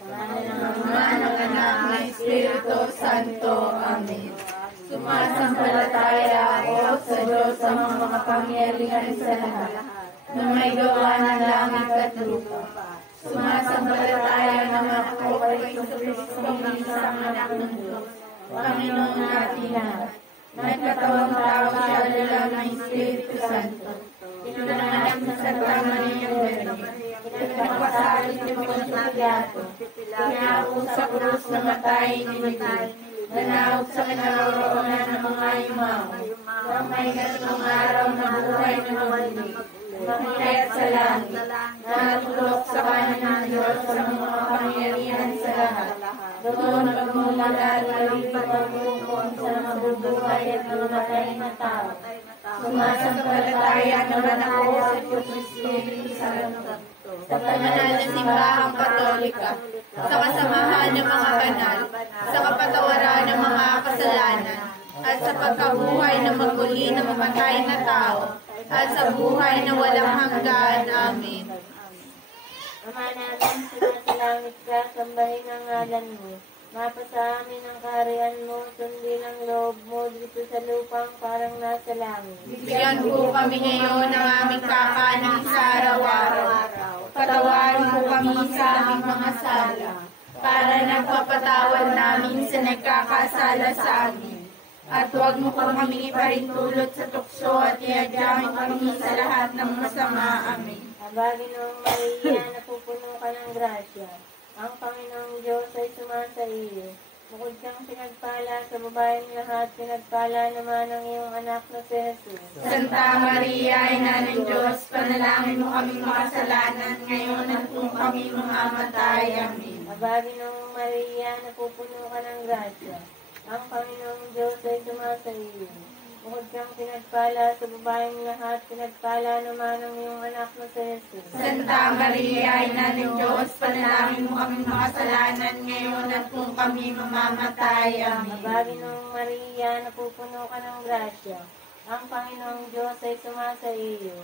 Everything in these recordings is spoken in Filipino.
Pangalan ng Ama, ng Anak, ng Espiritu Santo. Amen. Sumasampalataya ako sa Diyos sa mga makapangyarihan sa lahat, na may gawa ng langit at lupa. Sumasampalataya naman ako kay Kristo ng isang anak ng Diyos, Panginoon natin lahat. Nagkatawang tao siya dala ng Espiritu Santo. Pinanganak sa Santa Maria Virgen. Pinagpasalit ng mga Pilato. Pinako sa krus na matay nilibig. Nanawag sa kinaroroonan ng mga yumaw. Nang may gatong araw na buhay na mabulig. Mamayat sa langit. Natulog sa kanan ng Diyos sa mga kapangyarihan sa lahat. Doon magmumula at magpapagpupon sa mabubuhay at mamatay na tao. Sumasampalataya naman ako sa Espiritu Santo, sa banal na simbahang Katolika, sa kasamahan ng mga banal, sa kapatawaran ng mga kasalanan, at sa pagkabuhay ng magmuli na mamatay na tao, at sa buhay na walang hanggan. Amen. Ama namin, sumasalangit ka, sambahin ang ngalan mo. Mapasa amin ang kaharian mo, sundin ang loob mo dito sa lupang parang nasa langit. Bigyan po kami ngayon ng aming kakanin sa araw-araw. Patawarin po kami sa aming mga sala, para nagpapatawad namin sa nagkakasala sa amin. At huwag mo kami iparintulot sa tukso at iadyahin kami sa lahat ng masama. Amen. Aba, Ginoong Maria, napupuno ka ng grasya. Ang Panginoong Diyos ay sumasa iyo. Bukod kang pinagpala sa babaeng lahat, pinagpala naman ang iyong anak na si Jesus. Santa Maria, Ina ng Diyos, panalangin mo kaming makasalanan ngayon at kung kami mamamatay. Amen. Aba, Ginoong Maria, napupuno ka ng grasya. Ang Panginoong Diyos ay sumasa iyo. Bukod kang pinagpala sa babaeng lahat, pinagpala naman ang iyong anak na si Jesus. Santa Maria, Ina ng Diyos, panalangin mo kaming makasalanan ngayon at kung kami mamamatay. Amen. Aba, Ginoong Maria, napupuno ka ng grasya. Ang Panginoong Diyos ay sumasa iyo.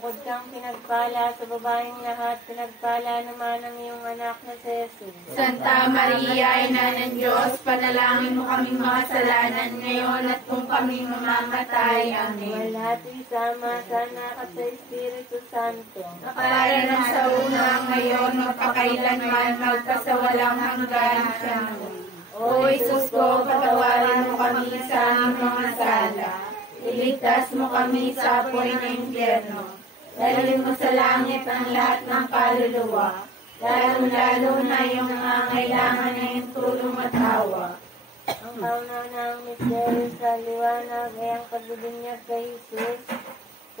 Bukod kang pinagpala sa babaeng lahat, pinagpala naman ang iyong anak na si Jesus. Santa Maria, Ina ng Diyos, panalangin mo kaming makasalanan ngayon at kung kami mamamatay. Amen. Walhati sa Ama, sa Anak at sa Espiritu Santo. Nakala na sa una, ngayon, magpakailanman, magpasawalang hanggan. Amen. O Isus ko, patawarin mo kami sa aming mga sala. Iligtas mo kami sa apoy ng impyerno. Dalhin mo sa langit ang lahat ng kaluluwa, lalo-lalo na yung nangangailangan na yung tulong at awa. Ang kauna-unahang misteryo sa liwanag ay ang pagbibinyag kay Jesus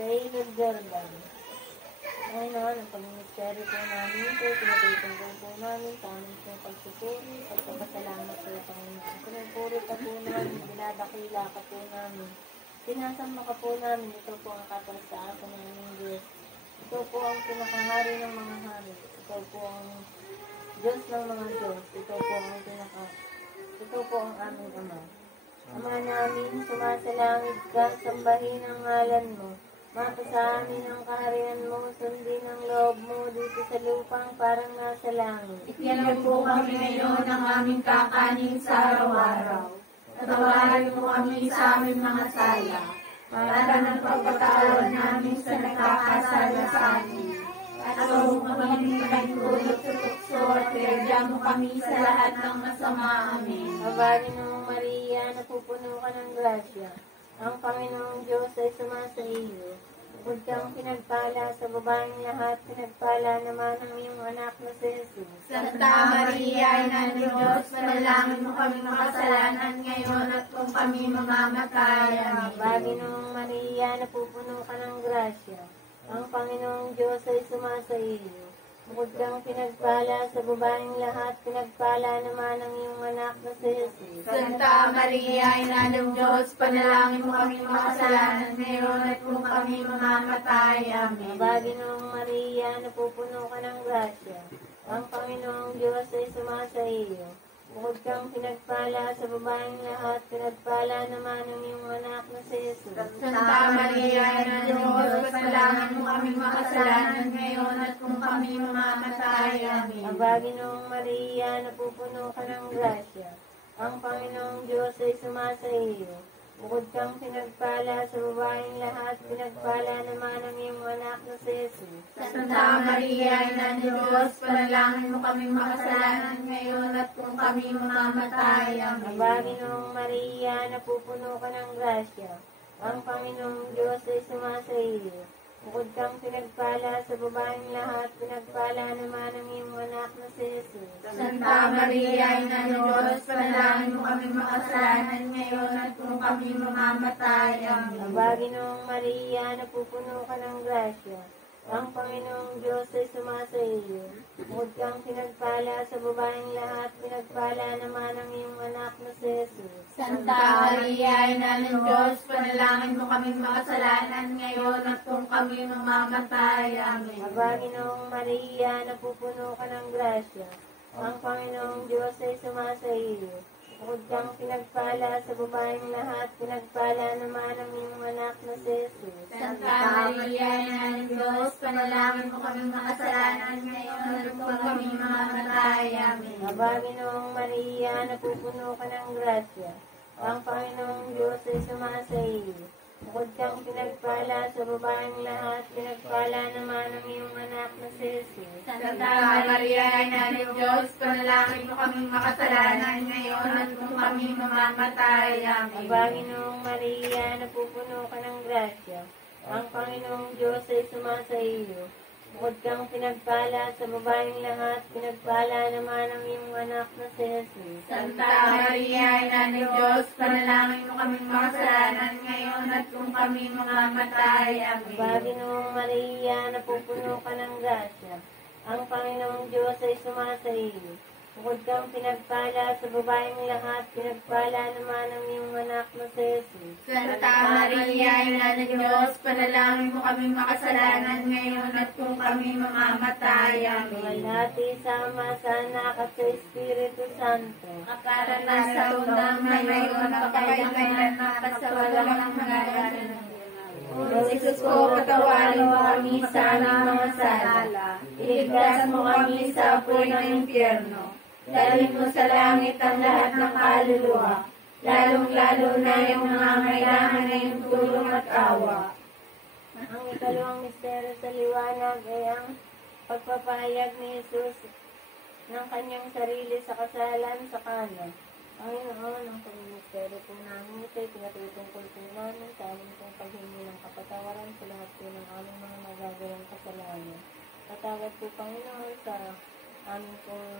sa Ilog Jordan. Ngayon, ang pag-misteryo po namin ito, tinatutungkol po namin sa aming pong pagsusuri at pagpasalamat sa Panginoon. Pinagpuri ka po namin, dinadakila ka po namin. Sinasamba ka po namin, ito po ang kapasaasan ng aming Diyos. Ito po ang pinakahari ng mga hari. Ito po ang Diyos ng mga Diyos. Ito po ang aming Ama. Ama namin, sumasalangit ka, sambahin ang ngalan mo. Mapasa amin ang kaharian mo, sundin ang loob mo dito sa lupang parang nasa langit. Bigyan po kami ngayon ng aming kakanin sa araw-araw. Patawarin mo kami sa aming mga sala, para ng pagpatawad namin sa nagkakasala sa amin. At huwag mo kami pagtulot sa tukso at iadya mo kami sa lahat ng masama. Amen. Aba, Ginoong Maria, napupuno ka ng grasya. Ang Panginoong Diyos ay sumasa iyo. Bukod kang pinagpala sa babaeng lahat, pinagpala naman ang iyong anak na si Jesus. Santa Maria, Ina ng Diyos, panalangin mo kami makasalanan ngayon at kung kami mamamatay. Amen. Aba, Ginoong Maria, napupuno ka ng grasya. Ang Panginoong Diyos ay sumasa iyo. Bukod kang pinagpala sa babaeng lahat, pinagpala naman ang iyong anak na si Jesus. Santa Maria, Ina ng Diyos, panalangin mo kami makasalanan ngayon at kung kami mamamatay. Amen. Aba, Ginoong Maria, napupuno ka ng grasya. Ang Panginoong Diyos ay sumasa iyo. Bukod kang pinagpala sa babaeng lahat, pinagpala naman ang iyong anak na si Jesus. Santa Maria, Ina ng Diyos, panalangin mo kami makasalanan ngayon at kung kami mamamatay. Amen. Aba, Ginoong Maria, napupuno ka ng grasya. Ang Panginoong Diyos ay sumasa iyo. Bukod kang pinagpala sa babaeng lahat, pinagpala naman ang iyong anak na si Jesus. Santa Maria, Ina ng Diyos, panalangin mo kaming makasalanan ngayon at kung kami mamamatay. Amen. Aba, Ginoong Maria, napupuno ka ng grasya. Ang Panginoong Diyos ay sumasa iyo. Bukod kang pinagpala sa babaeng lahat, pinagpala naman ang iyong anak na si Jesus. Santa Maria, Ina ng Diyos, panalangin mo kaming makasalanan ngayon at kung kami mamamatay. Amen. Aba, Ginoong Maria, napupuno ka ng grasya. Ang Panginoong Diyos ay sumasa iyo. Bukod kang pinagpala sa babaeng lahat, pinagpala naman ang iyong anak na si Jesus. Santa Maria, Ina ng Diyos, panalangin mo kaming makasalanan ngayon at kung kami mamamatay. Amen. Aba, Ginoong Maria, napupuno ka ng grasya. Ang Panginoong Diyos ay sumasa iyo. Bukod kang pinagpala sa babaeng lahat, pinagpala naman ang iyong anak na si Jesus. Santa Maria, Ina ng Diyos, panalangin mo kaming makasalanan ngayon at kung kami mamamatay. Amen. Aba, Ginoong Maria, napupuno ka ng grasya. Ang Panginoong Diyos ay sumasa iyo. Bukod kang pinagpala sa babaeng lahat, pinagpala naman ang iyong anak na si Jesus. Santa Maria, Ina ng Diyos, panalangin mo kaming makasalanan ngayon at kung kami mamamatay. Amen. Aba, Ginoong Maria, napupuno ka ng grasya. Ang Panginoong Diyos ay sumasa iyo. Bukod kang pinagpala sa babaeng lahat, pinagpala naman ang iyong anak na si Jesus. Santa Maria, Ina ng Diyos, panalangin mo kaming makasalanan ngayon at kung kami mamamatay. Amen. Aba, Ginoong Maria, napupuno ka ng grasya. Ang Panginoong Diyos ay sumasa iyo. Bukod kang pinagpala sa babaeng lahat, pinagpala naman ang iyong anak na si Jesus. Santa Maria, Ina ng Diyos, panalangin mo kaming makasalanan ngayon at kung kami mamamatay. Amen. Malati sama sa anak at sa Espiritu Santo. Akala sa unang ngayon at kailangan makasawalang hanggan. O Jesus ko, patawarin mo kami sa aming mga sala. Iligtas mo kami sa apoy ng impyerno. Dalhin mo sa langit ang lahat ng kaluluwa, lalong-lalo na yung mga kailangan na yung tulong at awa. Ang ikalawang misteryo sa liwanag ay ang pagpapahayag ni Jesus ng kanyang sarili sa kasalan sa Kana. Panginoon, ang pagmisteryo po namin ito ay pinatutungkol po namin sa aming pong paghingi ng kapatawaran sa lahat po ng aming mga nagagawang kasalanan. Patawad po, Panginoon, sa aming pong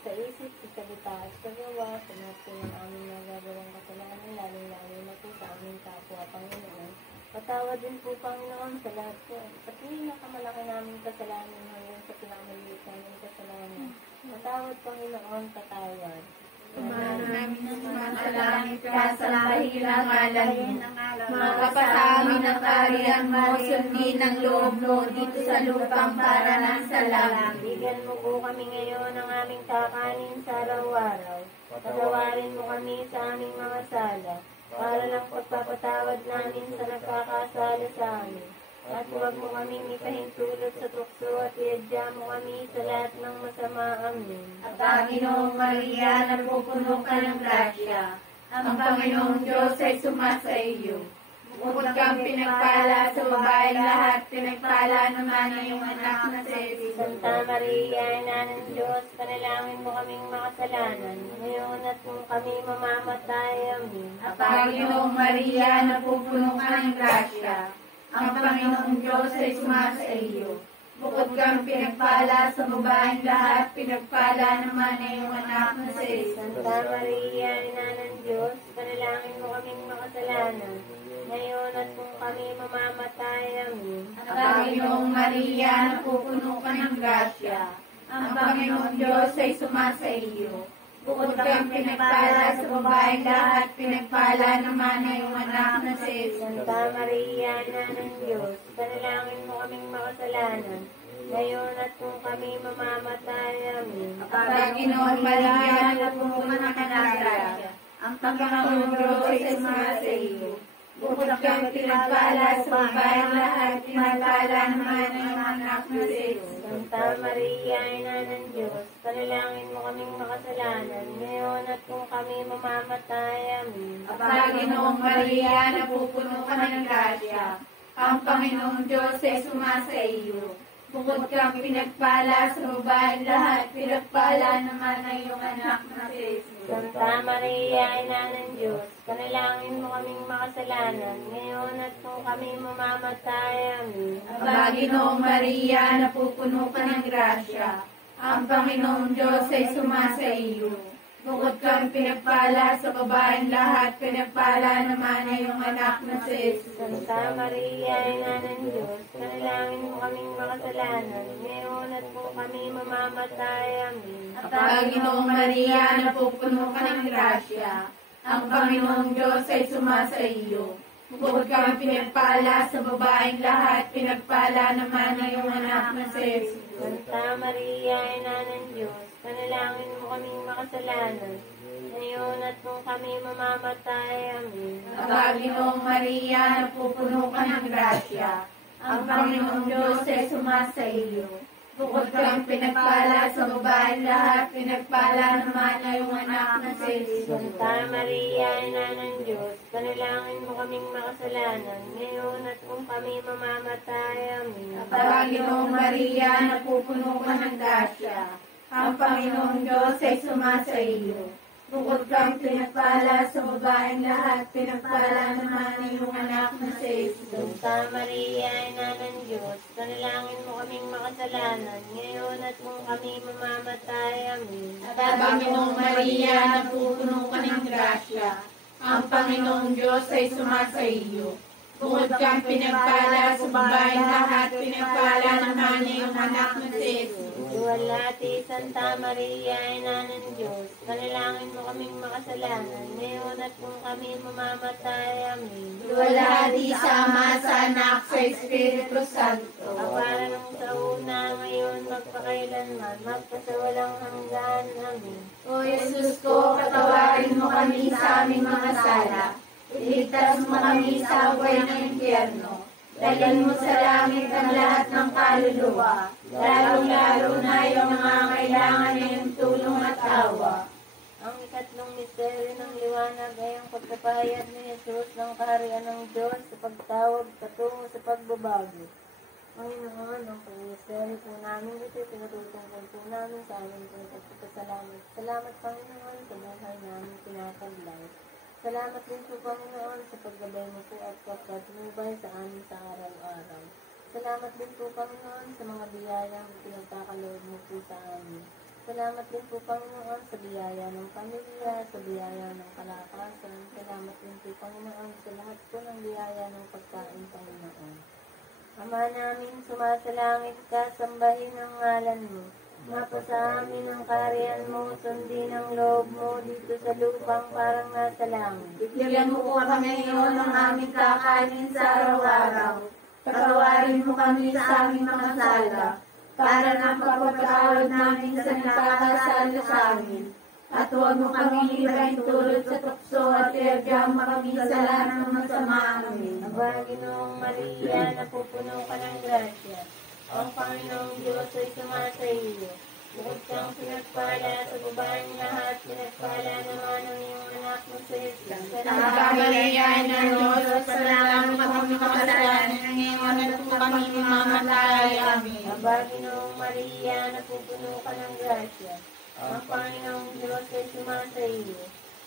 sa isip, sa salita at sa gawa, sa lahat po ng aming nagagawang kasalanan, lalo-lalo na po sa aming kapwa, Panginoon. Patawad din po, Panginoon, sa lahat po, sa pinakamalaki naming kasalanan hanggang sa pinakamaliit naming kasalanan. Patawad, Panginoon, patawad. Umano namin sa sumasalangit ka sa dahilang ngalan mo. Mapapa sa amin ang kaharian mo, sundin ang loob mo dito sa lupang para ng sa langit. Bigyan mo po kami ngayon ng aming kakanin sa araw-araw. Patawarin mo kami sa aming mga sala, para ng pagpapatawad namin sa nagkakasala sa amin. At huwag mo kaming ipahintulot sa tukso at iadya mo kami sa lahat ng masama. Amen. At Panginoong Maria, napupuno ka ng grasya. Ang Panginoong Diyos ay sumasa iyo. Bukod kang pinagpala sa babaeng lahat, pinagpala naman ang iyong anak na si Jesus. Santa Maria, Ina ng Diyos, panalangin mo kaming makasalanan, ngayon at kung kami mamamatay. Amen. At Panginoong Maria, napupuno ka ng grasya. Ang Panginoong Diyos ay sumasa iyo. Bukod kang pinagpala sa babaeng lahat, pinagpala naman ang iyong anak na si Jesus. Santa Maria, Ina ng Diyos, panalangin mo kaming makasalanan, ngayon at kung kami mamamatay. Amen. At Panginoong Maria, napupuno ka ng grasya. Ang Panginoong Diyos ay sumasa iyo. Bukod kang pinagpala sa babaeng lahat, pinagpala naman ang iyong anak na si Jesus. Santa Maria, Ina ng Diyos, panalangin mo kaming makasalanan, ngayon at kung kami mamamatay. Amen. At Panginoong Maria, napupuno ka ng grasya. Ang Panginoong Diyos ay sumasa iyo. Bukod kang pinagpala sa babaeng lahat, pinagpala naman ang iyong anak na si Jesus. Santa Maria, Ina ng Diyos, panalangin mo kaming makasalanan, ngayon at kung kami mamamatay. Amen. Aba, Ginoong Maria, napupuno ka ng grasya. Ang Panginoong Diyos ay sumasa iyo. Bukod kang pinagpala sa babaeng lahat, pinagpala naman ang iyong anak na si Jesus. Santa Maria, Ina ng Diyos, panalangin mo kaming makasalanan, ngayon at kung kami mamamatay. Amen. Aba, Ginoong Maria, napupuno ka ng grasya. Ang Panginoong Diyos ay sumasa iyo. Bukod kang pinagpala sa babaeng lahat, pinagpala naman ang iyong anak na si Jesus. Santa Maria, Ina ng Diyos, panalangin mo kaming makasalanan, ngayon at kung kami mamamatay. Amen. Aba, Ginoong Maria, napupuno ka ng grasya. Ang Panginoong Diyos ay sumasa iyo. Bukod kang pinagpala sa babaeng lahat, pinagpala naman ang iyong anak na si Jesus. Santa Maria, Ina ng Diyos, panalangin mo kaming makasalanan, ngayon at kung kami mamamatay. Amen. Aba, Ginoong Maria, napupuno ka ng grasya. Ang Panginoong Diyos ay sumasa iyo. Bukod kang pinagpala sa babaeng lahat, pinagpala naman ang iyong anak na si Jesus. Santa Maria, Ina ng Diyos, panalangin mo kaming makasalanan, ngayon at kung kami mamamatay. Amen. Aba, Ginoong Maria, napupuno ka ng grasya. Ang Panginoong Diyos ay sumasa iyo. Bukod kang pinagpala sa babaeng lahat, pinagpala naman ang iyong anak na si Jesus. Santa Maria, Ina ng Diyos, panalangin mo kaming makasalanan, ngayon at kung kami mamamatay. Amen. Aba, Ginoong Maria, napupuno ka ng grasya. Ang Panginoong Diyos ay sumasa iyo. Bukod kang pinagpala sa babaeng lahat, pinagpala naman ang iyong anak na si Jesus. Duwalhati, Santa Maria, Ina ng Diyos, panalangin mo kaming makasalanan, ngayon at kung kami mamamatay. Amen. Luwalhati sa Ama, sa Anak, sa Espiritu Santo. Para nung sa una, ngayon, magpakailanman, magpasawalang hanggan. Amen. O Jesus ko, patawarin mo kami sa aming mga sala. Iligtas mo kami sa buhay ng impyerno. Dalhin mo sa langit ang lahat ng kaluluwa, lalong-lalo na yung nangangailangan ng iyong tulong at awa. Ang ikatlong misteryo ng liwanag ay ang pagpapahayag ni Jesus ng kaharian ng Diyos sa pagtawag patungo sa pagbabago. Panginoon, ang pag-misteryo po namin ito, pinatutungkol po namin sa aming pagpapasalamat. Salamat, Panginoon, sa buhay namin pinataglay. Salamat din po, Panginoon, sa paggabay mo po at pagkatubay sa amin sa araw-araw. Salamat din po, Panginoon, sa mga biyayang pinagkakaloob mo po sa amin. Salamat din po, Panginoon, sa biyaya ng pamilya, sa biyaya ng kalakasan. Salamat din po, Panginoon, sa lahat po ng biyaya ng pagkain, Panginoon. Ama namin, sumasalangit ka, sambahin ang ngalan mo. Mapasa amin ang kaharian mo, sundin ang loob mo dito sa lupang parang nasa langit. Bigyan mo po kami ngayon ng aming kakainin sa araw-araw. Patawarin mo kami sa aming mga sala, para ng pagpapatawad namin sa nagkakasala sa amin. At huwag mo kami ibahin tulad sa tukso at iyagyang kami sa lahat ng masama. Amen. Aba, Ginoong Maria, napupuno ka ng grasya. Ang Panginoong Diyos ay sumasa iyo. Bukod kang pinagpala sa babaeng lahat, pinagpala naman ang iyong anak mo sa Jesus. Santa Maria, Ina ng Diyos, panalangin mo kami makasalanan ng ngayon at kung kami mamamatay. Amen. Aba, Ginoong Maria, napupuno ka ng grasya. Ang Panginoong Diyos ay sumasa iyo.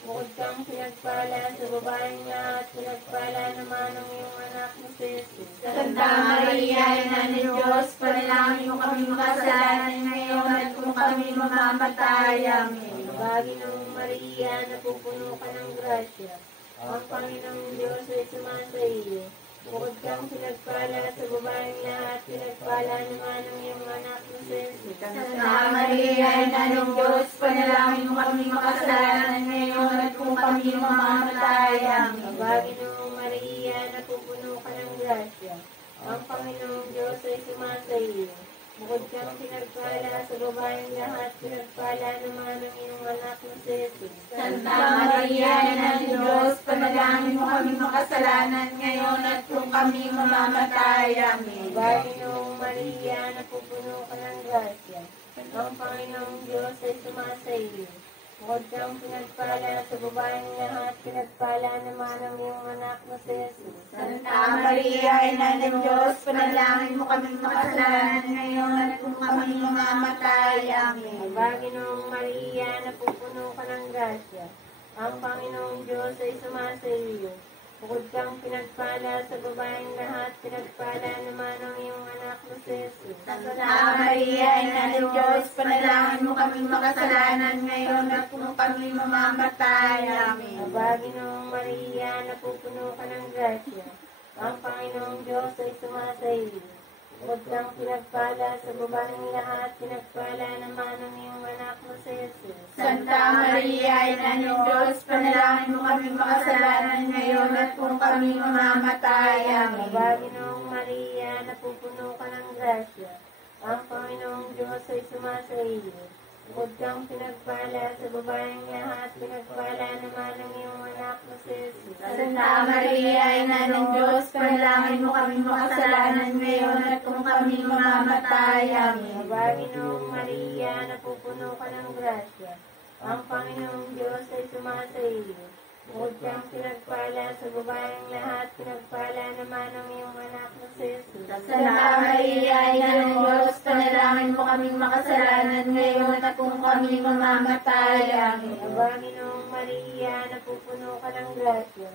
Bukod kang pinagpala sa babaeng lahat, pinagpala naman ang iyong anak mo sa Jesus. Santa Maria, Ina ng Diyos, panalangin mo kami makasalanan ngayon at kung kami mamamatay. Amen. Aba, Ginoong Maria, napupuno ka ng grasya. Ang Panginoong Diyos ay sumasa iyo. Bukod kang pinagpala sa babaeng lahat, pinagpala naman ang iyong anak mo sa Jesus. Santa Maria, Ina ng Diyos, panalangin mo kami makasalanan ngayon at kung kami mamamatay. Amen. Aba, Ginoong Maria, napupuno ka ng grasya. Ang Panginoong Diyos ay sumasa iyo. Bukod kang pinagpala sa babaeng lahat, pinagpala naman ang iyong anak na si Jesus. Santa Maria, Ina ng Diyos, panalangin mo kami makasalanan ngayon at kung kami mamamatay. Amen. Panginoong Maria, napupuno ka ng grasya. Ang Panginoong Diyos ay sumasa iyo. Bukod kang pinagpala sa babaeng lahat, pinagpala naman ang iyong anak na si Jesus. Santa Maria, Ina ng Diyos, panalangin mo kami makasalanan ngayon at kung kami mamamatay. Amen. Panginoong Maria, napupuno ka ng grasya. Ang Panginoong Diyos ay sumasa iyo. Bukod kang pinagpala sa babaeng lahat, pinagpala naman ang iyong anak na si Jesus. Santa Maria, Ina ng Diyos, panalangin mo kami makasalanan ngayon at kung kami mamamatay. Amen. Panginoong Maria, napupuno ka ng grasya. Ang Panginoong Diyos ay sumasa iyo. Bukod kang pinagpala sa babaeng lahat, pinagpala naman ang iyong anak na si Jesus. Santa Maria, Ina ng Diyos, panalangin mo kami makasalanan ngayon at kung kami mamamatay. Amen. Panginoong Maria, napupuno ka ng grasya. Ang Panginoong Diyos ay sumasa iyo. Bukod kang pinagpala sa babaeng lahat, pinagpala naman ang iyong anak na si Jesus. Santa Maria, Ina ng Diyos, panalangin mo kami makasalanan ngayon at kung kami mamamatay. Amen. Panginoong Maria, napupuno ka ng grasya. Ang Panginoong Diyos ay sumasa iyo. Bukod kang pinagpala sa babaeng lahat, pinagpala naman ang iyong anak na si Jesus. Santa Maria, Ina ng Diyos, panalangin mo kaming makasalanan ngayon at kung kami mamamatay. Amen. Panginoong Maria, napupuno ka ng grasya.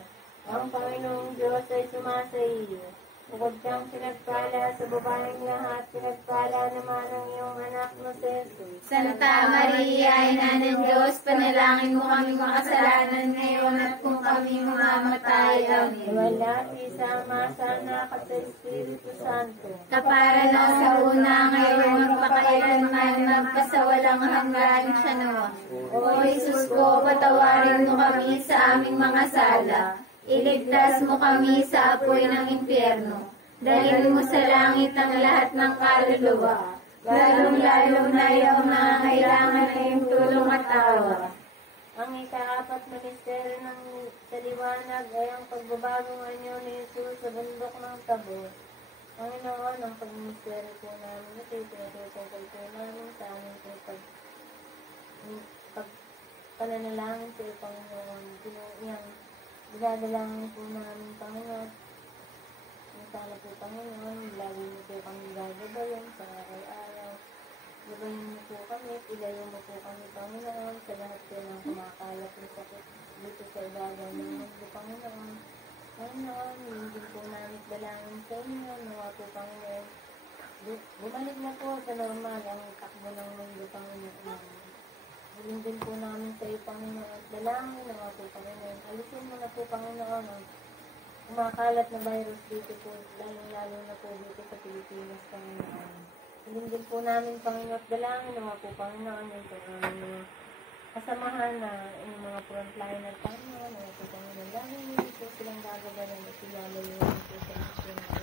Ang Panginoong Diyos ay sumasa iyo. Bukod kang pinagpala sa babaeng lahat, pinagpala naman ang iyong anak na si Jesus. Santa Maria, Ina ng Diyos, panalangin mo kaming makasalanan ngayon at kung kami mamamatay. Amen. Wala isama sa anak at sa Espiritu Santo. Kapara na sa una ngayon, magpakailanman, magpasawalang hanggan siya naman. O Jesus ko, patawarin mo kami sa aming mga sala. Iligtas mo kami sa apoy ng impyerno. Dalhin mo sa langit ang lahat ng kaluluwa. Lalong-lalo na yung nangangailangan ng iyong tulong at awa. Ang ikaapat na misteryo ng sa liwanag ay ang pagbabagong anyo ni Jesus sa bundok ng Tabor. Panginoon, ang pagmisteryo po namin ito, ipinatutukoy po namin sa aming pananalangin sa iyo, Panginoon. Dinadalangin po namin, Panginoon. Sana po, Panginoon, lagi niyo po kami gagabayan sa araw-araw. Gabayin niyo po kami, ilayo mo po kami, Panginoon, sa lahat po ng kumakalat ng sakit dito sa ibabaw ng mundo, Panginoon. Panginoon, hindi po namin dalangin sa inyo, nawa po, Panginoon. Bumalik na po sa normal ang takbo ng mundo, Panginoon. Huling din po namin sa iyo, Panginoon, at dalangin nawa po, Panginoon. Alisin mo na po, Panginoon, ang kumakalat na virus dito po, lalo na po dito sa Pilipinas, Panginoon. Huling din po namin, Panginoon, at dalangin nawa po, Panginoon, yung aming kasamahan na yung mga frontliner, Panginoon, nawa po, Panginoon. Dahil hindi po silang gagabayan at silalayo po sa mission na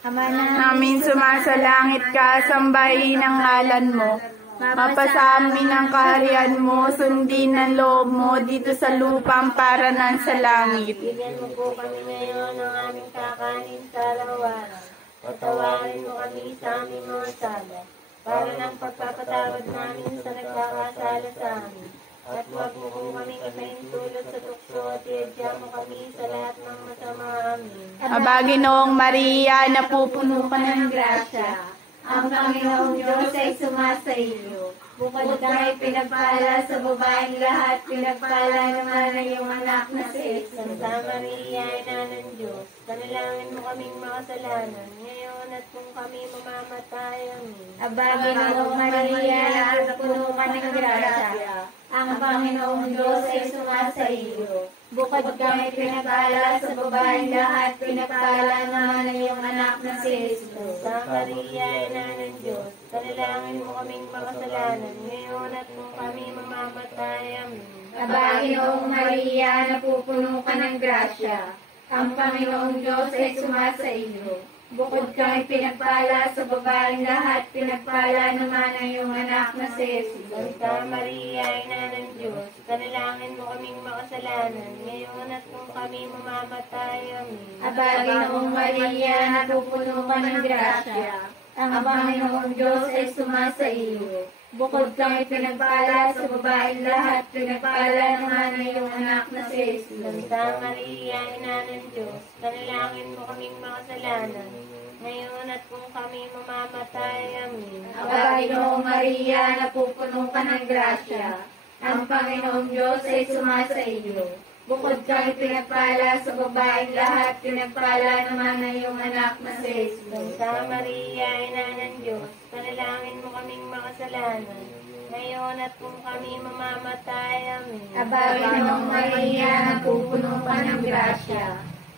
Ama Amin sumasalangit ka, sambahin ang ngalan mo. Mapasa amin ang kaharian mo, sundin ang loob mo dito sa lupang para ng sa langit. Bigyan mo po kami ngayon ng aming kakanin sa araw-araw. Patawarin mo kami sa aming mga sala, para ng pagpapatawad namin sa nagkakasala sa amin. At huwag mo po kaming ipahintulot sa tukso at iadya mo kami sa lahat ng masama. Amin. Abaginoong Maria, napupuno ka ng grasya. Ang Panginoong Diyos ay sumasa iyo. Bukod kay pinagpala sa babaeng lahat, pinagpala naman ang iyong anak na si Jesus. Santa Maria, Ina ng Diyos, panalangin mo kaming makasalanan, ngayon at kung kami mamamatay. Amin. Abaginoong Maria, napupuno ka ng grasya. Ang Panginoong Diyos ay sumasa iyo. Bukod kay pinagpala sa babaeng lahat, pinagpala naman ang iyong anak na si Jesus. Santa Maria, Ina ng Diyos, panalangin mo kaming makasalanan, ngayon at kung kami mamamatay. Amin. Abaginoong Maria, napupuno ka ng grasya. Ang Panginoong Diyos ay sumasa iyo. Bukod kang ipinagpala sa babaeng lahat, pinagpala naman ang iyong anak na si Jesus. Santa Maria, Ina ng Diyos, panalangin mo kaming makasalanan, ngayon at kung kami mamamatay. Amen. Aba, Ginoong Maria, napupuno ka ng grasya. Ang Panginoong Diyos ay sumasa iyo. Bukod kang ipinagpala sa babaeng lahat, pinagpala naman ang iyong anak na si Jesus. Santa Maria, Ina ng Diyos, panalangin mo kaming makasalanan, ngayon at kung kami mamamatay. Amen. Aba, Ginoong Maria, napupuno ka ng grasya. Ang Panginoong Diyos ay sumasa iyo. Bukod kang ipinagpala sa babaeng lahat, pinagpala naman ang iyong anak na si Jesus. Santa Maria, Ina ng Diyos, panalangin mo kaming makasalanan, ngayon at kung kami mamamatay. Amen. Aba, Ginoong Maria, napupuno ka ng grasya.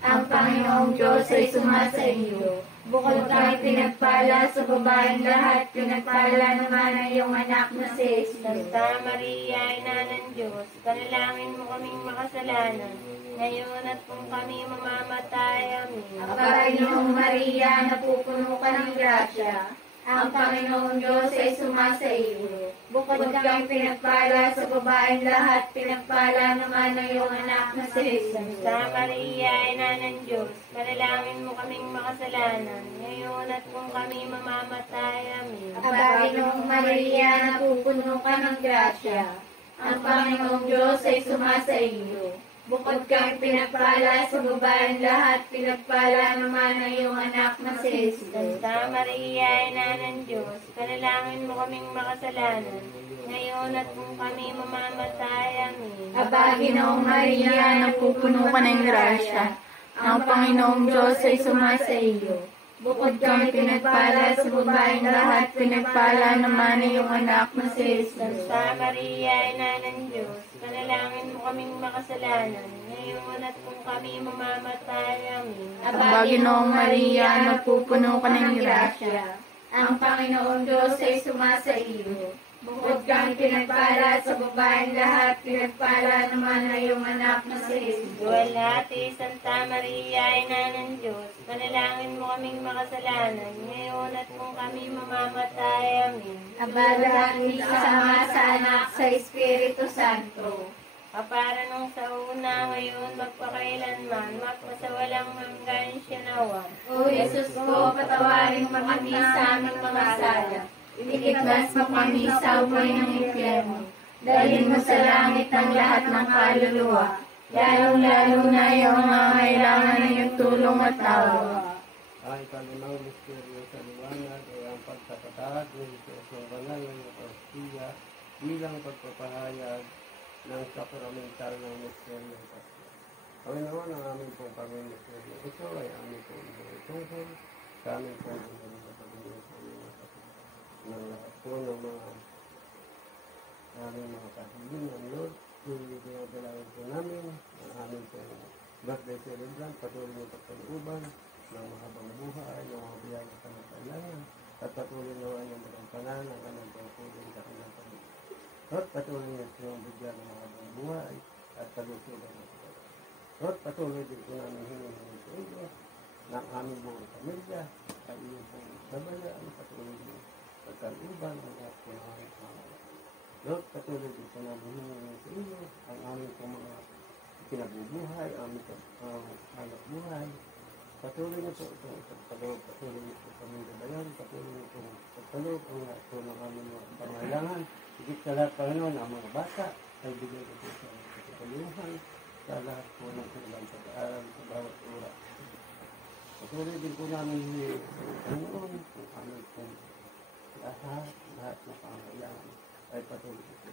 Ang Panginoong Diyos ay sumasa iyo. Bukod kang ipinagpala sa babaeng lahat, pinagpala naman ang iyong anak na si Jesus. Santa Maria, Ina ng Diyos, panalangin mo kaming makasalanan, ngayon at kung kami mamamatay. Amen. Aba, Ginoong Maria, napupuno ka ng grasya. Ang Panginoong Diyos ay sumasa iyo. Bukod kang pinagpala sa babaeng lahat, pinagpala naman ang iyong anak na si Jesus. Santa Maria, Ina ng Diyos, panalangin mo kaming makasalanan, ngayon at kung kami mamamatay. Amen. Aba, Ginoong Maria, napupuno ka ng grasya. Ang Panginoong Diyos ay sumasa iyo. Bukod kang pinagpala sa babaeng lahat, pinagpala naman ang iyong anak na si Jesus. Santa Maria, Ina ng Diyos, panalangin mo kaming makasalanan, ngayon at kung kami mamamatay. Amen. Aba, Ginoong Maria, napupuno ka ng grasya. Ang Panginoong Diyos ay sumasa iyo. bukod kang pinagpala sa babaeng lahat, pinagpala naman ang iyong anak na si Jesus. Santa Maria, Ina ng Diyos, panalangin mo kaming makasalanan, ngayon at kung kami mamamatay. Amen. Aba, Ginoong Maria, napupuno ka ng grasya. Ang Panginoong Diyos ay sumasa iyo. Bukod kang pinagpala sa babaeng lahat, pinagpala naman ang iyong anak na si Jesus. Duwalhati, Santa Maria, Ina ng Diyos, panalangin mo kaming makasalanan, ngayon at kung kami mamamatay. Amen. Abala ni Sama sa Anak sa Espiritu Santo. Kapara nung sa una, ngayon, magpakailanman, magpasawalang hanggan siya nawa. O Jesus ko, patawarin mo kami sa aming mga sala. Iligtas mo kami sa buhay ng impyerno. Dalhin mo sa langit ang lahat ng kaluluwa, lalong-lalo na yung nangangailangan ng iyong tulong at tawa. Ay kalimang misteryo sa liwanag ay ang pagkapatahad ng Diyos ng banal ng Eucharistia bilang pagpapahayag ng sakramental ng misteryo ng Pasko. Panginoon, ang aming pong pag-misteryo ito ay aming pong tungkol sa aming pong pag-misteryo sa mga ng lahat po ng mga aming mga kahilingan, Lord. Dinadalawin po namin ang aming pong birthday celebrant, patuloy ng pagkalooban ng mahabang buhay, ng mga biyaya sa mga kailangan, at patuloy naman ng magampanan ang kanyang pagpulong sa kanyang pamilya. Lord, patuloy niya silang bigyan ng mahabang buhay at paglusulan ng pagkakas. Lord, patuloy din po namin hinihingi sa iyo ng aming buong pamilya at iyong pong sabayaan, patuloy din pagkaluban ang lahat po ng aming pamilya. Lord, patuloy din po namin hinihingi sa iyo ang aming pong mga kinabubuhay, aming anak buhay. Patuloy niyo po itong pagkaloob, patuloy niyo po kami gabayan, patuloy niyo po pagkaloob ang lahat po ng aming mga pangailangan. Higit sa lahat, Panginoon, ang mga bata ay bigay ko po sa kapalimuhan sa lahat po ng kanilang pag-aaral sa bawat oras. Patuloy din po namin hinihingi sa Panginoon kung aming pong lahat ng pangailangan ay patuloy po.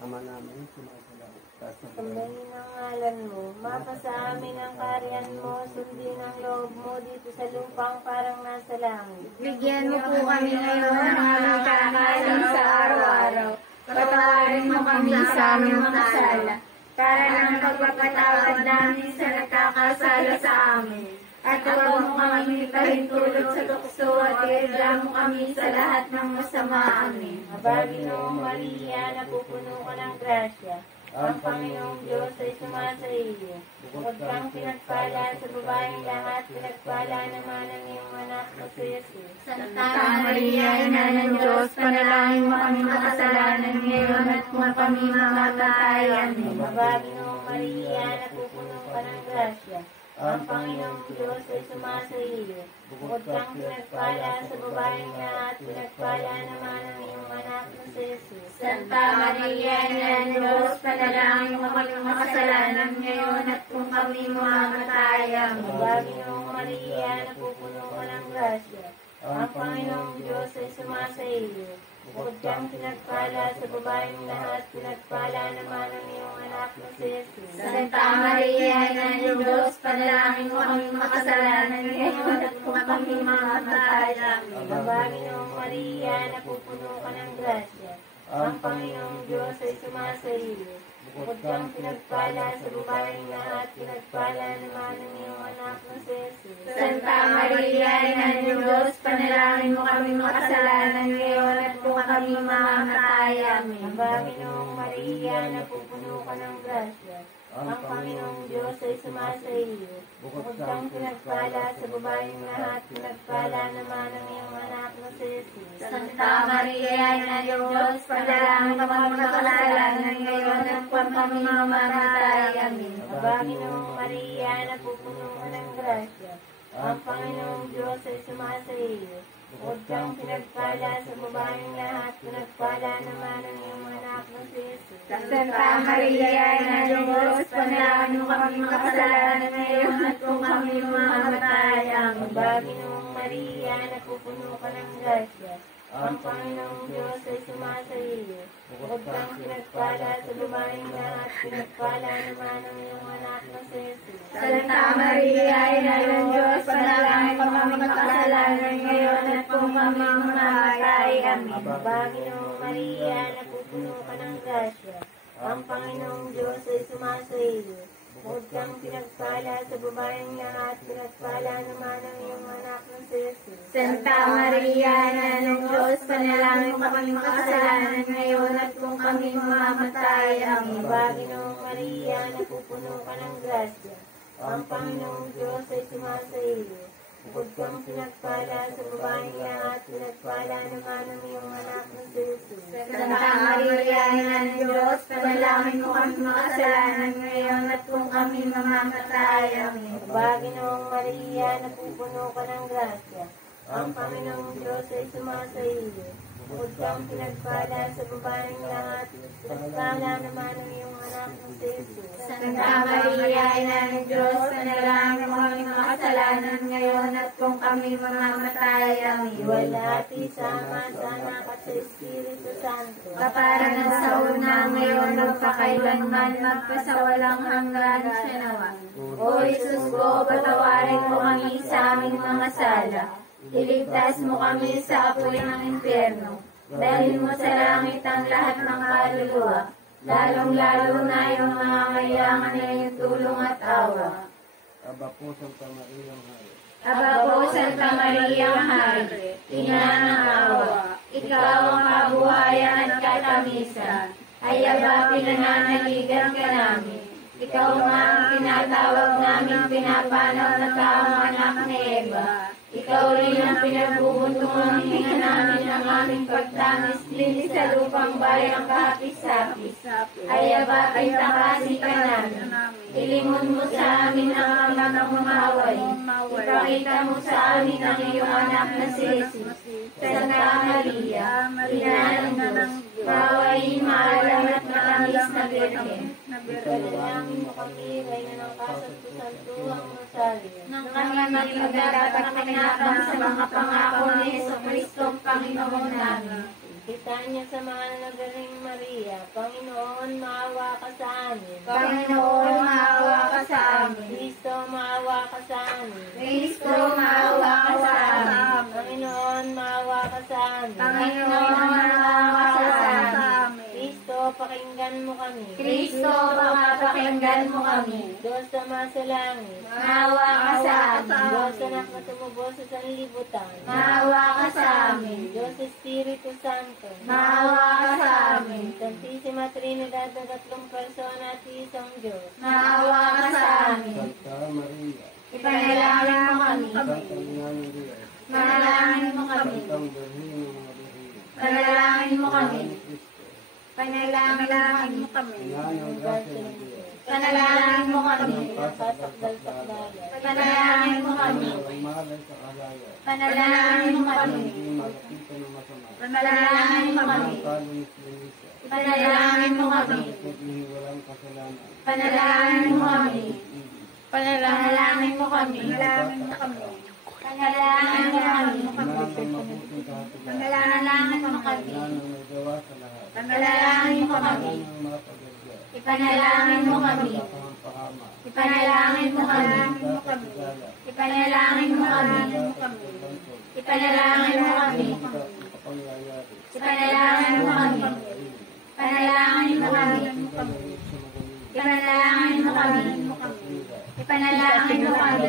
Ama namin, sumasalamat. Sambahin ang ngalan mo, mapasa amin ang kaharian mo, sundin ang loob mo dito sa lupang parang nasa langit. Bigyan mo po kami ngayon ng aming kakanin sa araw-araw. Patawarin mo kami sa aming mga sala, para ng pagpapatawad namin sa nagkakasala sa amin. At huwag mo kami pahintulot sa tukso at ireklamo kami sa lahat ng masama. Amen. Aba, Ginoong Maria, napupuno ka ng grasya. Ang Panginoong Diyos ay sumasa iyo. Bukod kang pinagpala sa babaeng lahat, pinagpala naman ang iyong anak na si Jesus. Santa Maria, Ina ng Diyos, panalangin mo kami makasalanan ngayon at kung kami mamamatay. Amen. Mabaginoong Maria, napupuno ka ng grasya. Ang Panginoong Diyos ay sumasa iyo. Bukod kang pinagpala sa babaeng lahat, pinagpala naman ang iyong anak na si Jesus. Santa Maria, Ina ng Diyos, panalangin mo kami makasalanan ngayon at kung kami mamamatay. Amen. Mabaginoong Maria, napupuno ka ng grasya. Ang Panginoong Diyos ay sumasa iyo. Bukod kang pinagpala sa babaeng lahat, pinagpala naman ang iyong anak na si Jesus. Santa Maria, Ina ng Diyos, panalangin mo kami makasalanan ngayon at kung kami mamamatay. Amen. Mabaginoong Maria, napupuno ka ng grasya. Ang Panginoong Diyos ay sumasa iyo. Bukod kang pinagpala sa babaeng lahat, pinagpala naman ang iyong anak na si Jesus. Santa Maria, Ina ng Diyos, panalangin mo kami makasalanan ngayon at kung kami mamamatay. Amen. Mabaginoong Maria, napupuno ka ng grasya. Ang Panginoong Diyos ay sumasa iyo. Bukod kang pinagpala sa babaeng lahat, pinagpala naman ang iyong anak na si Jesus. Santa Maria, Ina ng Diyos, panalangin mo kami makasalanan ngayon at kung kami mamamatay. Amen. Mabaginoong Maria, napupuno ka ng grasya. Ang Panginoong Diyos ay sumasa iyo. Bukod kang pinagpala sa babaeng lahat, pinagpala naman ang iyong anak na si Jesus. Santa Maria, Ina ng Diyos, panalangin mo kami makasalanan ngayon at kung kami mamamatay. Amen. Mabaginoong Maria, napupuno ka ng grasya. Ang Panginoong Diyos ay sumasa iyo. Bukod kang pinagpala sa babaeng lahat, pinagpala naman ang iyong anak na si Jesus. Santa Maria, Ina ng Diyos, panalangin mo kami makasalanan ngayon at kung kami mamamatay. Amen. Mabaginoong Maria, napupuno ka ng grasya. Ang Panginoong Diyos ay sumasa iyo. Bukod kang pinagpala sa babaeng lahat, pinagpala naman ang iyong anak na si Jesus. Santa Maria, Ina ng Diyos, panalangin mo kami makasalanan ngayon at kung kami mamamatay. Amen. Mabaginoong Maria, napupuno ka ng grasya. Ang Panginoong Diyos ay sumasa iyo. Bukod kang pinagpala sa babaeng lahat, pinagpala naman ang iyong anak na si Jesus. Santa Maria, Ina ng Diyos, panalangin mo kami makasalanan ngayon at kung kami mamamatay. Amen. Mabaginoong Maria, napupuno ka ng grasya. Ang Panginoong Diyos ay sumasa iyo. Bukod kang pinagpala sa babaeng lahat, pinagpala naman ang iyong anak na si Jesus. Santa Maria, Ina ng Diyos, panalangin mo kami makasalanan ngayon at kung kami mamamatay. Amen. Iwalhati sa Ama, sa Anak at sa Espiritu Santo. Kapara na sa una ngayon at pakailanman magpasawalang hanggan siya nawa. O Jesus ko, patawarin mo kami sa aming mga sala. Iligtas mo kami sa apoy ng impyerno. Dalhin mo sa langit ang lahat ng kaluluwa, lalong-lalo na yung mga kailangan na yung tulong at awa. Aba po, Santa Maria, Hari. Aba po, Santa Maria, Hari, Ina ng awa, ikaw ang kabuhayan at katamisan. Ay aba, pinananaligan ka namin. Ikaw nga ang tinatawag namin pinapanaw na taong anak ni Eva. Ikaw rin ang pinagbubuntungan hininga namin ang aming pagtangis linis sa lupang bayang kahapis-hapis. Ay aba, pintakasin ka namin. Ilingon mo sa amin ang amang mamaway. Ipakita mo sa amin ang iyong anak na si Jesus. Santa Maria, Ina ng Diyos, bawain maalam at matamis na Birhen. Ipanalangin mo kami, Reyna ng Kasanto-Santuang Rosario. Nang kami maging dapat nakinabang sa mga pangako ni Jesucristo, Panginoon namin. Kita niya sa mga nanagaling Maria, Panginoon, maawa ka sa amin. Panginoon, maawa ka sa amin. Kristo, maawa ka sa amin. Kristo, maawa ka sa amin. Panginoon, maawa ka sa amin. Panginoon, maawa ka sa amin. Kristo, pakinggan mo kami. Kristo, pakinggan mo kami. Diyos Ama sa langit. Maawa ka sa amin. Diyos Anak na tumubos sa sanlibutan. Maawa ka sa amin. Diyos Espiritu Santo. Maawa ka sa amin. Santisima Trinidad. Trinidad na 3 persona at isang Diyos. Maawa ka sa amin. Santa Maria, Ipanalangin mo kami. Santa Ina ng Diyos, Panalangin mo kami. Santang Birhen ng mga Birhen, Panalangin mo kami. Ni Cristo, Panalangin mo kami. Ina ng grasya ng Diyos, Panalangin mo kami. Patakdal-takdalan. Panalangin mo kami. ang mahalay sa kalaya, Panalangin mo kami. hindi malapitan ng masama, Panalangin mo kami. ang kalunis linisa, Panalangin mo kami. naghihiwalang kasalanan, Panalangin mo kami. Panalangin mo kami. Panalangin mo kami. Panalangin mo kami. Ina ng mabuting kahatigan, Panalangin mo kami. Ina ng may gawa sa lahat, Panalangin mo kami. Ina ng mga pagdadya, Ipanalangin mo kami. kapahama, Ipanalangin mo kami. pagkakagala, Ipanalangin mo kami. Ipanalangin mo kami. kapangyayari, Ipanalangin mo kami. Panalangin mo kami. Ipanalangin mo kami. Ipanalangin mo kami.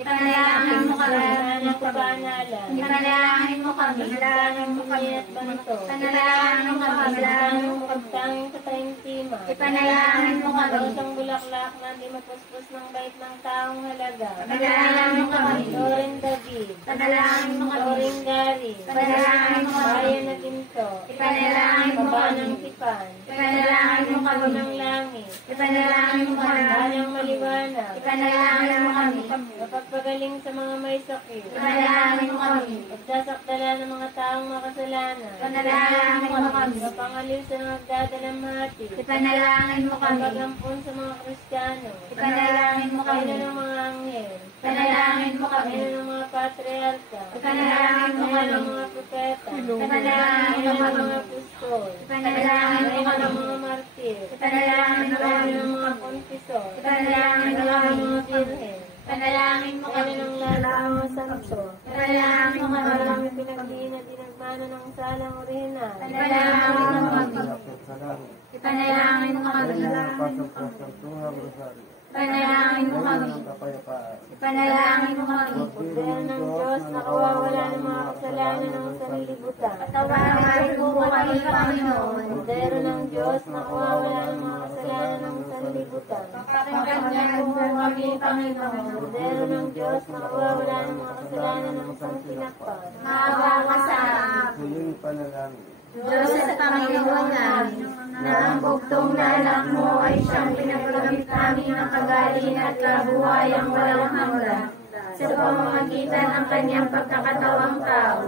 Ipanalangin mo kami. Ng kabanalan. Ipanalangin mo kami. Panalangin mo kami at banto. Panalangin mo kami. Panalangin mo pagtanging sa taimtima. Ipanalangin mo kami. Isang bulaklak na di mapuspos ng bait ng taong halaga. Panalangin mo kami. Loring David. Panalangin mo kami. Loring Gary. Panalangin mo kami. Bayan na ginto. Ipanalangin mo Baba kami. ng tipan. Ipanalangin mo Ako kami. ng langit. Ipanalangin mo kami. Balang maliwanag. Ipanalangin mo kami. Mapagpagaling sa mga may sakit. Ipanalangin mo kami. Pagsasakdala ng mga taong makasalanan. Ipanalangin mo kami. Mapangaliw sa nagdadalamhati. Ipanalangin mo kami. Pagampon sa mga Kristiyano. Ipanalangin mo kami. Kaino ng mga anghel. Ipanalangin mo kami. Kaino ng mga patriarka. Ipanalangin mo Kaino ng kami. mga propeta. Ipanalangin mo Kaino ng kami. mga apostol. Ipanalangin mo Kaino kami. ng mga martir. Ipanalangin mo Kaino kami. ng mga konfisor. Ipanalangin mo Kaino kami. ng mga birhen. Panalangin mo kami. Kaino ng lalang mga santo. Panalangin mo kami. Marami pinagdiin at dinagmano ng salang orihinal. Panalangin mo kami. sa langit, Ipanalangin mo kami. pasang-pasang tuhang rosaryo, Ipanalangin mo kami. ng kapayapaan, Ipanalangin mo kami. Kaya ng Diyos na kawawala ng mga kasalanan ng sanlibutan. Tawarin mo kami, Panginoon. Kordero ng Diyos na kawawala ng mga kasalanan ng sanlibutan. Pakinggan mo kami, Panginoon. Kordero ng Diyos na kawawala ng mga kasalanan ng santinakpan. Maawa ka sa amin. huling panalangin, Diyos sa Panginoon namin, na ang bugtong na anak mo ay siyang pinagkamit namin ng kagalingan at kabuhayang walang hanggan sa pamamagitan ng kanyang pagkakatawang tao,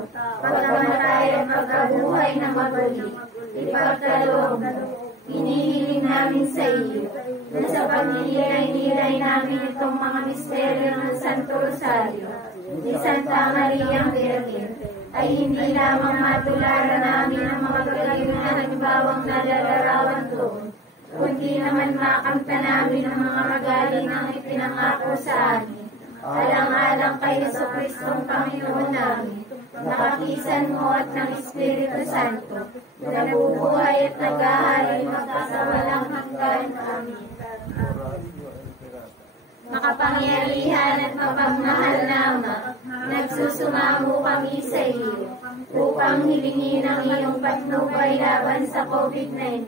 pagkamatay at pagkabuhay na maguli. Ipagkaloob, hinihiling namin sa iyo, na sa pagnilay-nilay namin itong mga misteryo ng Santo Rosario, ni Santa Maria Virgen, ay hindi lamang matularan namin ang mga gagawin na halimbawang nalalarawan doon, kundi naman makamta namin ang mga magaling ang ipinangako sa amin. Alang-alang kay Jesucristong Panginoon namin, nakapisan mo at ng Espiritu Santo, nabubuhay at naghahari magkasawalang hanggan. Amin. Horacio Emperata, Makapangyarihan at mapagmahal na Ama, nagsusumamo kami sa iyo upang hilingin ang iyong patnubay laban sa COVID-19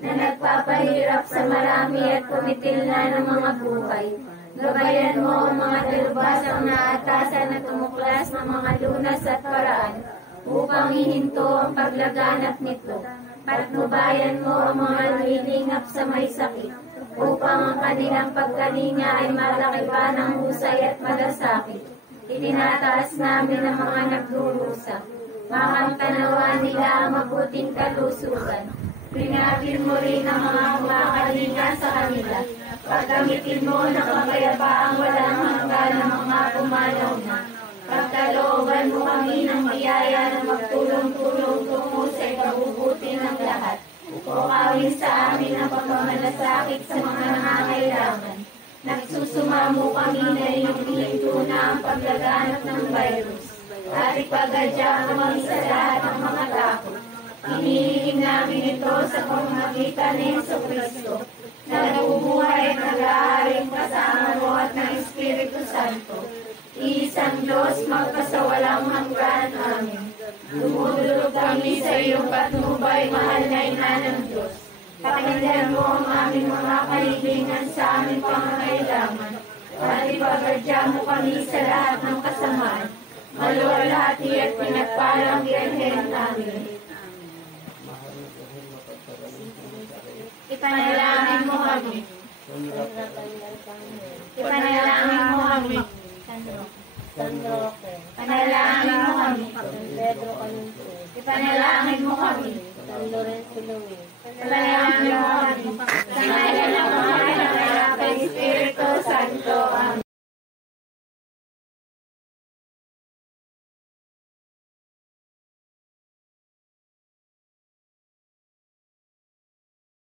na nagpapahirap sa marami at kumitil na ng mga buhay. Gabayan mo ang mga dalubhasang naatasan at tumuklas ng mga lunas at paraan upang ihinto ang paglaganap nito. Patnubayan mo ang mga lumilingap sa may sakit upang ang kanilang pagkalinga ay malaki pa ng husay at malasakit. Itinataas namin ang mga nagdurusa. Makamtanawa nila ang mabuting kalusugan. Pinagin mo rin ang mga kumakalinga sa kanila. Pagkamitin mo ng kapayapaang walang hanggan ng mga pumanaw na. Pagkalooban mo kami ng biyaya na magtulong-tulong tungo sa ikabubuti ng lahat. Ukawin sa amin ang pagmamalasakit sa mga nangangailangan. Nagsusumamo kami na iyong hihinto na ang paglaganap ng virus. At ipagadya kami sa lahat ng mga takot. Hinihiling namin ito sa pamamagitan ni Jesucristo, na nabubuhay at nag-aaring kasama mo at ng Espiritu Santo. Iisang Diyos magpasawalang hanggan. Amen. Dumudulog kami sa iyong patnubay, mahal na ina ng Diyos. Pakinggan mo ang aming mga kahilingan sa aming pangangailangan, at ipagadya mo kami sa lahat ng kasamaan. Maluwalhati at pinagpalang Birhen namin. Ipanalangin mo kami. Ipanalangin mo kami. San Roque, Ipanalangin mo kami. San Pedro Caluncos, Ipanalangin mo kami. San Lorenzo Luis, Ipanalangin mo kami. Sa ngalan ng Ama, ng